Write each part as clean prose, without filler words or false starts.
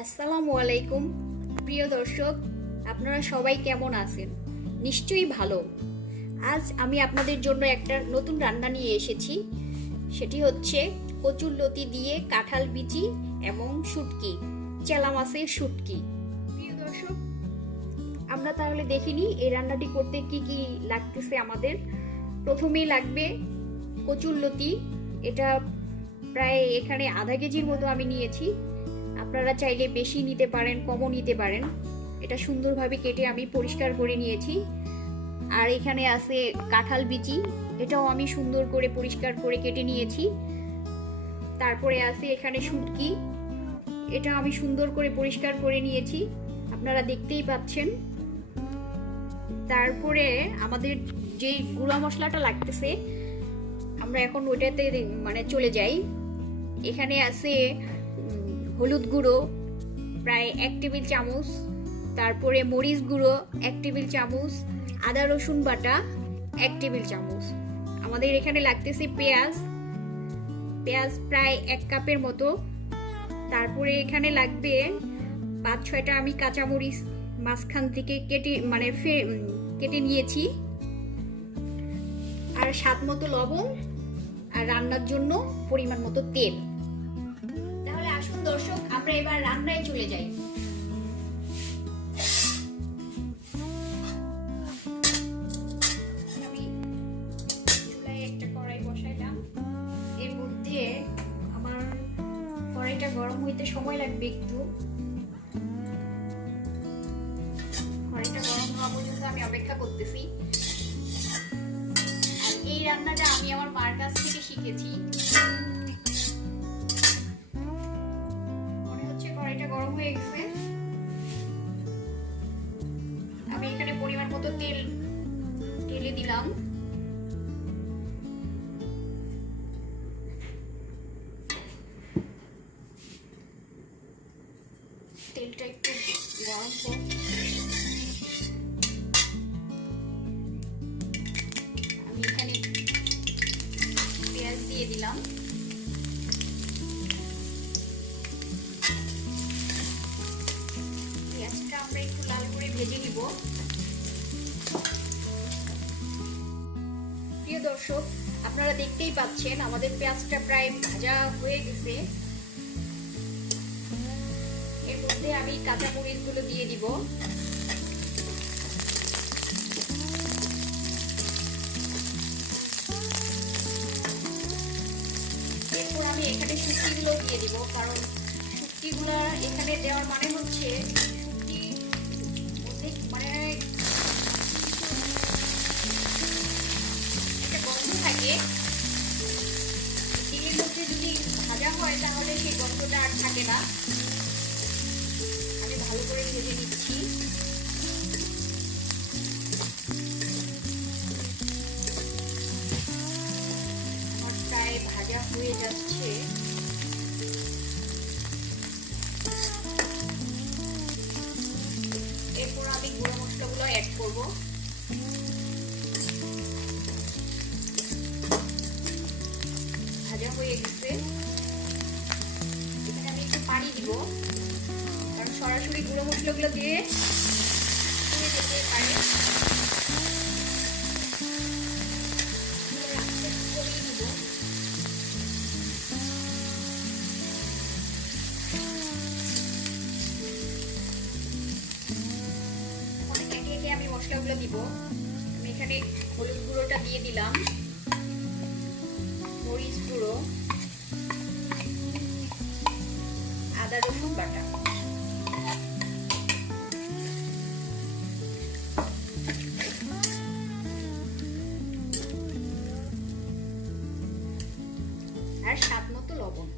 আসসালামু আলাইকুম প্রিয় দর্শক, আপনারা সবাই কেমন আছেন? নিশ্চয়ই ভালো। আজ আমি আপনাদের জন্য একটা নতুন রান্না নিয়ে এসেছি। সেটি হচ্ছে কচুরলতি দিয়ে কাঁঠাল বিচি এবং শুটকি, চেলা মাছের শুটকি। প্রিয় দর্শক, আমরা তাহলে দেখিনি এই রান্নাটি করতে কি কি লাগতেছে আমাদের। প্রথমেই লাগবে কচুরলতি। এটা প্রায় এখানে আধা কেজির মতো আমি নিয়েছি। আপনারা চাইলে বেশি নিতে পারেন, কমও নিতে পারেন। এটা সুন্দরভাবে কেটে আমি পরিষ্কার করে নিয়েছি। আর এখানে আছে কাঁঠাল বিচি, এটাও আমি সুন্দর করে পরিষ্কার করে কেটে নিয়েছি। তারপরে আছে এখানে শুটকি, এটা আমি সুন্দর করে পরিষ্কার করে নিয়েছি, আপনারা দেখতেই পাচ্ছেন। তারপরে আমাদের যে গুঁড়া মশলাটা লাগতেছে, আমরা এখন ওইটাতে চলে যাই। এখানে আছে হলুদ গুঁড়ো প্রায় 1 টেবিল চামচ, তারপরে মরিচ গুঁড়ো 1 টেবিল চামচ, আদা রসুন বাটা 1 টেবিল চামচ। আমাদের এখানে লাগতেছে পেঁয়াজ প্রায় 1 কাপের মতো। তারপরে এখানে লাগবে 5-6টা আমি কাঁচামরিচ মাঝখান থেকে কেটে নিয়েছি। আর স্বাদ মতো লবণ, আর রান্নার জন্য পরিমাণ মতো তেল। তাহলে আসুন দর্শক, আমরা এবার রান্নায় চলে যাই। আমি চুলায় একটা কড়াই বসাইলাম। এর মধ্যে আমার কড়াইটা গরম হইতে সময় লাগবে একটু। কড়াইটা গরম হওয়া পর্যন্ত আমি অপেক্ষা করতেছি। আর এই রান্নাটা আমি আমার মার কাছ থেকে শিখেছি। কড়াইটা গরম হয়ে গেছে। আমি এখানে পরিমাণ মতো তেল ঢেলে দিলাম। তেলটা একটু গরম হোক। আমি এখানে পেঁয়াজ দিয়ে দিলাম। পেঁয়াজটা আমরা একটু লাল করে ভেজে নিব। প্রিয় দর্শক, আপনারা দেখতেই পাচ্ছেন আমাদের পেঁয়াজটা প্রায় ভাজা হয়ে গেছে। এর মধ্যে আমি কাঁচা মরিচগুলো দিয়ে দিব। এরপর আমি এখানে শুটকিগুলো দিয়ে দিব, কারণ শুটকিগুলো এখানে দেওয়ার মানে হচ্ছে একটা গন্ধ থাকে। তেলের মধ্যে যদি ভাজা হয় তাহলে সেই গন্ধটা আর থাকে না। আমি ভালো করে ভেজে নিচ্ছি। আমার প্রায় ভাজা হয়ে যাচ্ছে। এরপর আমি গুঁড়ো মশলাগুলো অ্যাড করব। ভাজা হয়ে গেছে। এখানে আমি একটু পানি দিব, কারণ সরাসরি গুঁড়ো মশলাগুলো দিয়ে পুড়ে যেতে পারে। কমিয়ে দিব। আমি মশলাগুলো দিব। আমি এখানে হলুদ গুঁড়োটা দিয়ে দিলাম, মরিচ গুঁড়ো, আদা রসুন বাটা, আর স্বাদ মতো লবণ।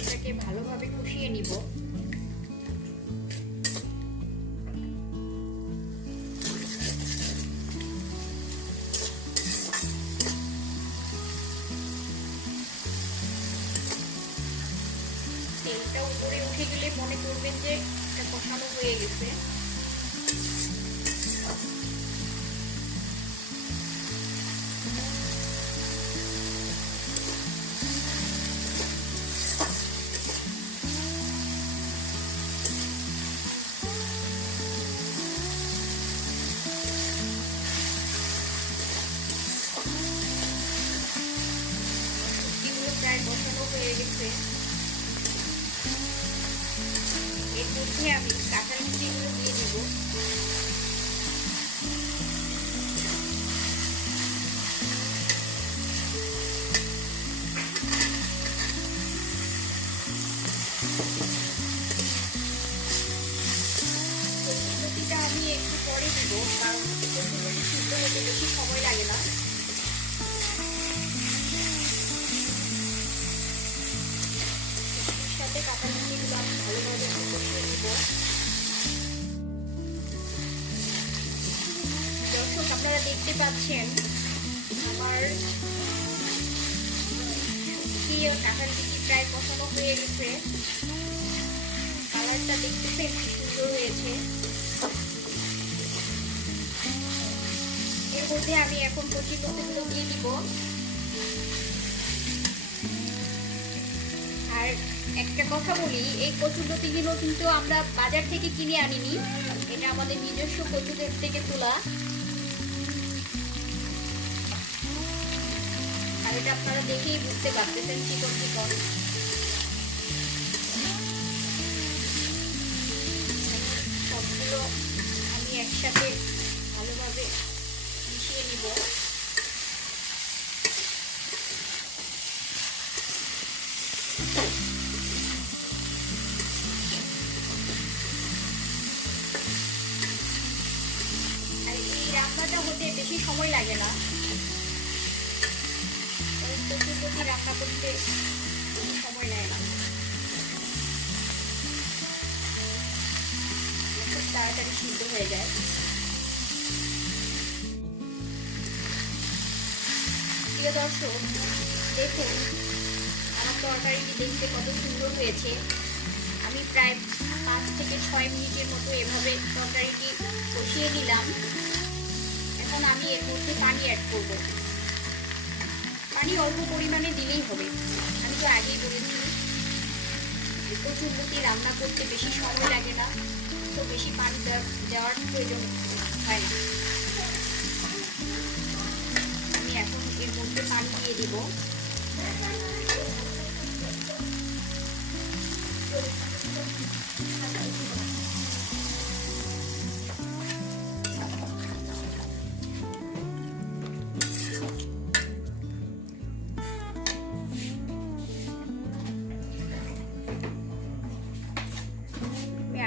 এটাকে ভালোভাবে কষিয়ে নিব। তেলটা উপরে উঠে গেলে মনে করবেন যে এটা কষানো হয়ে গেছে। প্রায় কষানো হয়ে গেছে। এর মধ্যে আমি কাঁঠাল মুচিগুলো দিয়ে দিব। আমি একটু পরে দিব, কারণ কচুরলতি সিদ্ধ হতে বেশি সময় লাগে না। সাথে কাঁঠাল মুচিগুলো আমি ভালোভাবে কষিয়ে নিব। দর্শক, আপনারা দেখতে পাচ্ছেন আমার কাঁঠাল মুচি প্রায় কষানো হয়ে গেছে। কালারটা দেখতেছেন কি সুন্দর হয়েছে। এর মধ্যে আমি এখন কচুরলতিগুলো দিয়ে দিব। আর একটা কথা বলি, এই কচুরলতিগুলো কিন্তু আমরা বাজার থেকে কিনে আনিনি, এটা আমাদের নিজস্ব কচুদের থেকে তোলা। আর এটা আপনারা দেখেই বুঝতে পারতেছেন চিকন চিকন। সবগুলো আমি একসাথে ভালোভাবে মিশিয়ে নিব। আর এই রান্নাটা হতে বেশি সময় লাগে না, কচুরলতি রান্না করতে সময় নেয় না, খুব তাড়াতাড়ি সিদ্ধ হয়ে যায়। প্রিয় দর্শক, দেখুন আমার তরকারিটি দেখতে কত সুন্দর হয়েছে। আমি প্রায় 5 থেকে 6 মিনিটের মতো এভাবে তরকারিটি কষিয়ে নিলাম। এখন আমি এর মধ্যে পানি অ্যাড করব। পানি অল্প পরিমাণে দিলেই হবে। আমি তো আগেই বলেছি কচুরলতি রান্না করতে বেশি সময় লাগে না, তো বেশি পানি দেওয়ার প্রয়োজন হয় না। আমি এখন এর মধ্যে পানি দিয়ে দিব।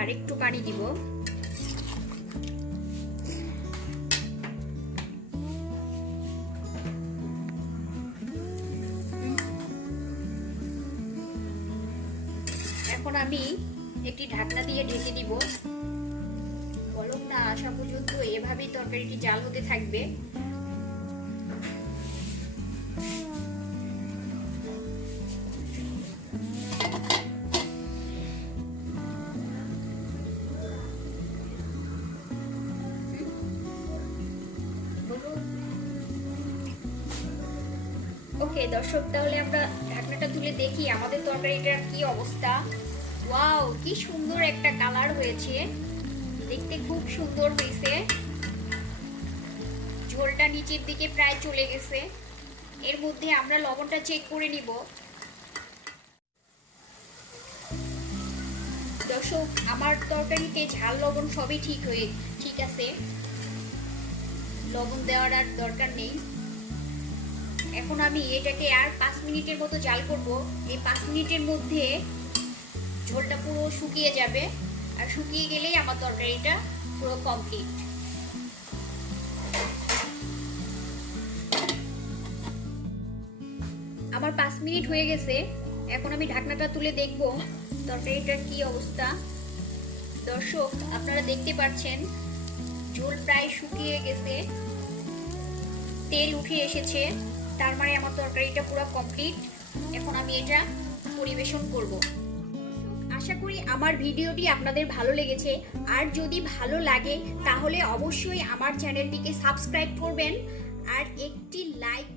আরেকটু পানি দিব। এখন আমি একটি ঢাকনা দিয়ে ঢেকে দিব। বলক না আসা পর্যন্ত এভাবেই তরকারিটি জাল হতে থাকবে। ওকে দর্শক, তাহলে আমরা ঢাকনাটা তুলে দেখি আমাদের তরকারিটার কি অবস্থা। ওয়াও, কি সুন্দর একটা কালার হয়েছে, দেখতে খুব সুন্দর হয়েছে। ঝোলটা নিচের দিকে প্রায় চলে গেছে। এর মধ্যে আমরা লবণটা চেক করে নিব। দর্শক, আমার তরকারিতে ঝাল লবণ সবই ঠিক আছে, লবণ দেওয়ার আর দরকার নেই। এখন আমি এটাকে আর 5 মিনিটের মতো জাল করব। এই 5 মিনিটের মধ্যে ঝোলটা পুরো শুকিয়ে যাবে, আর শুকিয়ে গেলেই আমার তরকারিটা পুরো কমপ্লিট। আমার 5 মিনিট হয়ে গেছে। এখন আমি ঢাকনাটা তুলে দেখব তরকারিটার কি অবস্থা। দর্শক, আপনারা দেখতে পাচ্ছেন ঝোল প্রায় শুকিয়ে গেছে, তেল উঠে এসেছে, তার মানে আমার তরকারিটা পুরো কমপ্লিট। এখন আমি এটা পরিবেশন করব। আশা করি আমার ভিডিওটি আপনাদের ভালো লেগেছে। আর যদি ভালো লাগে তাহলে অবশ্যই আমার চ্যানেলটিকে সাবস্ক্রাইব করবেন আর একটি লাইক